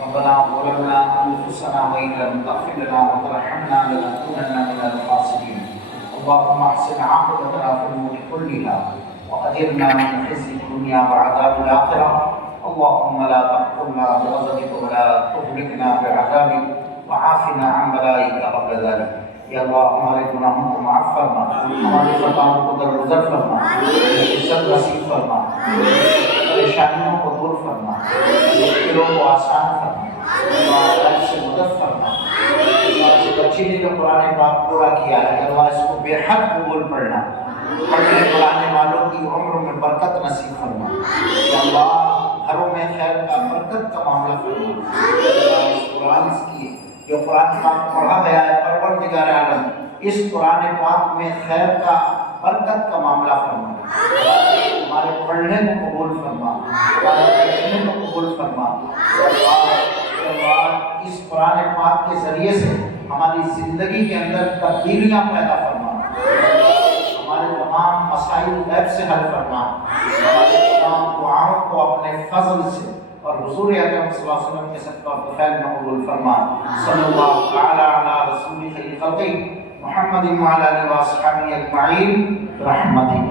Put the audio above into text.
ربنا ظلمنا أنفسنا وإن لم تغفر لنا وترحمنا لنكونن من الخاسرين اللهم احسن عاقبتنا في الأمور كلها وأجرنا من خزي الدنيا وعذاب الآخرة اللهم لا تحكمنا بغضبك ولا تهلكنا بعذابك وعافنا عن بلائك قبل ذلك یا اللہ ہمارے گناہوں کو معاف فرما، ہماری خطاؤں کو درگزر فرما، عزت نصیب فرما، پریشانیوں کو دور فرما، مشکلوں کو آسان فرما، اللہ سے مدد فرما۔ اس بچی نے جو قرآن پاک پورا کیا ہے اللہ اس کو بے حد قبول پڑھنا، پڑھنے پڑھانے والوں کی عمر میں برکت نصیب فرما۔ یا اللہ گھروں میں خیر کا برکت کا معاملہ فرما۔ اس قرآن کی جو قرآن پاک پڑھا گیا ہے پروردگار عالم اس قرآن پاک میں خیر کا برکت کا معاملہ فرما، ہمارے پڑھنے کو قبول فرما، ہمارے پڑھنے کو قبول فرما۔ اس قرآن پاک کے ذریعے سے ہماری زندگی کے اندر تبدیلیاں پیدا فرما، ہمارے تمام مسائل غیب سے حل فرما، ہمارے تمام دعاؤں کو اپنے فضل سے اور حضور اکرم صلی اللہ علیہ وسلم کے صدقہ فضائل میں قبول فرما۔ صلی اللہ تعالی علی رسول خیر خلقہ محمد وعلی آلہ و اصحابہ اجمعین برحمتک۔